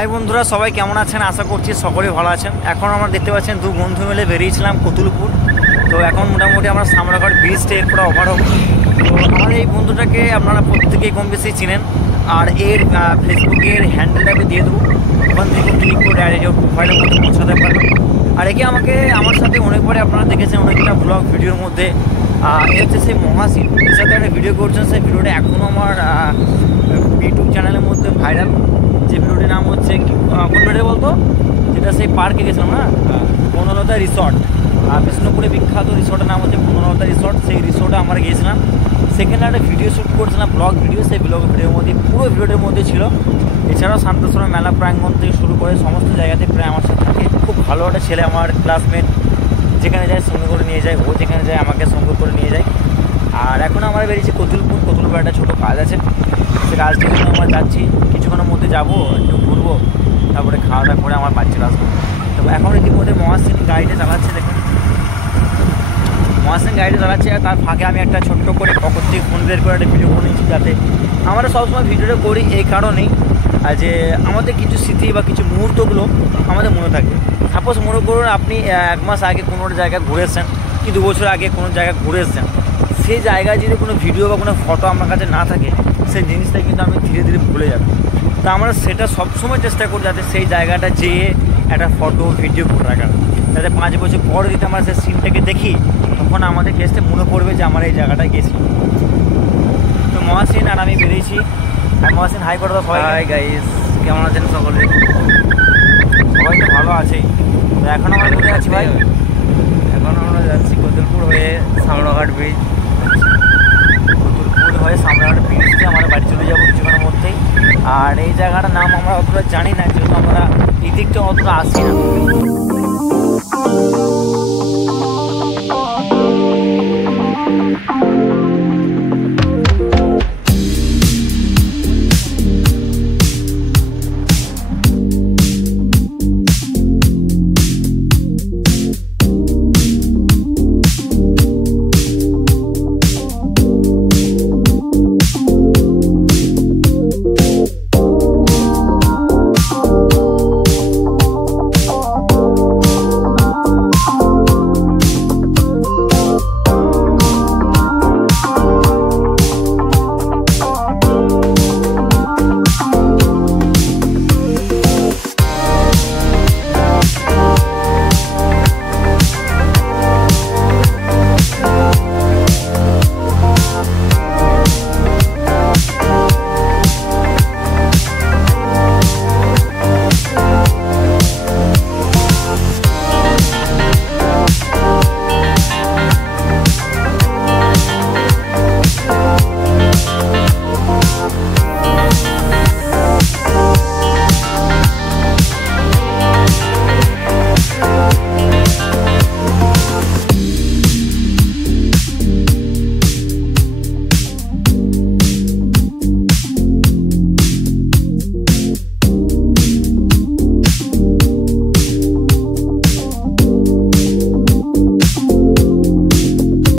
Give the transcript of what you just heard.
High বন্ধুরা, সবাই কেমন আছেন? আশা করছি সকলেই ভালো আছেন। এখন আমরা দেখতে পাচ্ছেন দু বন্ধু মিলে বেরিয়েছিলাম কতুলপুর। তো এখন মোটামুটি আমরা সামরাঘাট ব্রিজটা এরপরে ওভার হব। তো আমার এই বন্ধুটাকে আপনারা প্রত্যেকেই কম বেশি চিনেন, আর এর ফেসবুকের হ্যান্ডেলটাকে দিয়ে দেবো। ওখান থেকে ক্লিক করে ডাইরেক্ট প্রোফাইলের মধ্যে পৌঁছাতে পারবেন। আর একে আমাকে আমার সাথে অনেক পরে আপনারা দেখেছেন অনেকটা ব্লগ ভিডিওর মধ্যে। এ হচ্ছে সেই মহাসিন, এর সাথে একটা ভিডিও করছেন। সেই ভিডিওটা এখনও আমার ইউটিউব চ্যানেলের মধ্যে ভাইরাল। যে ভিডিওটির নাম হচ্ছে কোন ভিডিও বলতো, যেটা সেই পার্কে গেছিলাম না, বনলতা রিসর্ট। বিষ্ণুপুরে বিখ্যাত রিসর্টের নাম হচ্ছে বনলতা রিসর্ট। সেই রিসর্টে আমরা গিয়েছিলাম, সেখানে একটা ভিডিও শ্যুট করছিলাম, ব্লগ ভিডিও। সেই ব্লগ ভিডিওর মধ্যে পুরো ভিডিওটির মধ্যে ছিল। এছাড়াও শান্তেশ্বর মেলা প্রাঙ্গণ থেকে শুরু করে সমস্ত জায়গাতে প্রায় আমার সাথে থাকে। খুব ভালো একটা ছেলে, আমার ক্লাসমেট। যেখানে যায় সঙ্গে করে নিয়ে যায়, ও যেখানে যায় আমাকে সঙ্গে করে নিয়ে যায়। আর এখন আমরা বেরিয়েছি কতুলপুর। কতুলপুর একটা ছোটো কাজ আছে, সে কাজটির জন্য আমরা যাচ্ছি। কিছুক্ষণের মধ্যে যাবো, একটু ঘুরবো, তারপরে খাওয়া দাওয়া করে আমার বাড়ি চলে আসবো। তো এখন ইতিমধ্যে মহাসিন গাড়িটা চালাচ্ছে, দেখুন মহাসিন গাড়িটা চালাচ্ছে। আর তার ফাঁকে আমি একটা ছোট্ট করে পকেট থেকে ফোন বের করে একটা ভিডিও করে নিচ্ছি, যাতে আমরা সবসময় ভিডিওটা করি এই কারণেই যে আমাদের কিছু স্মৃতি বা কিছু মুহূর্তগুলো আমাদের মনে থাকবে। সাপোজ মনে করুন আপনি 1 মাস আগে কোনো জায়গায় ঘুরে এসেছেন, কি 2 বছর আগে কোনো জায়গায় ঘুরে এসেছেন, সেই জায়গায় যদি কোনো ভিডিও বা কোনো ফটো আমার কাছে না থাকে, সেই জিনিসটা কিন্তু আমি ধীরে ধীরে ভুলে যাব। তা আমরা সেটা সবসময় চেষ্টা করি যাতে সেই জায়গাটা যেয়ে একটা ফটো ভিডিও করে রাখার, যাতে 5 বছর পরে যদি আমরা সেই সিনটাকে দেখি, তখন আমাদের কেসটা মনে পড়বে যে আমরা এই জায়গাটায় গেছি। তো মহাসিন আর আমি বেরিয়েছি। আর মহাসিন হাই করে দাও সবাই। হাই গাইস, কেমন আছেন সকলে? সবাই তো ভালো আছেই। তো এখন আমরা কোথায় আছি ভাই? এখন আমরা যাচ্ছি কতুলপুর হয়ে সামরাঘাট ব্রিজ। কতুলপুর হয়ে সামরাঘাট ব্রিজ দিয়ে আমরা বাড়ি চলে যাবো কিছুক্ষণের মধ্যেই। আর এই জায়গাটার নাম আমরা অতটা জানি না, যেহেতু আমরা এই দিকটা অতটা আসি না।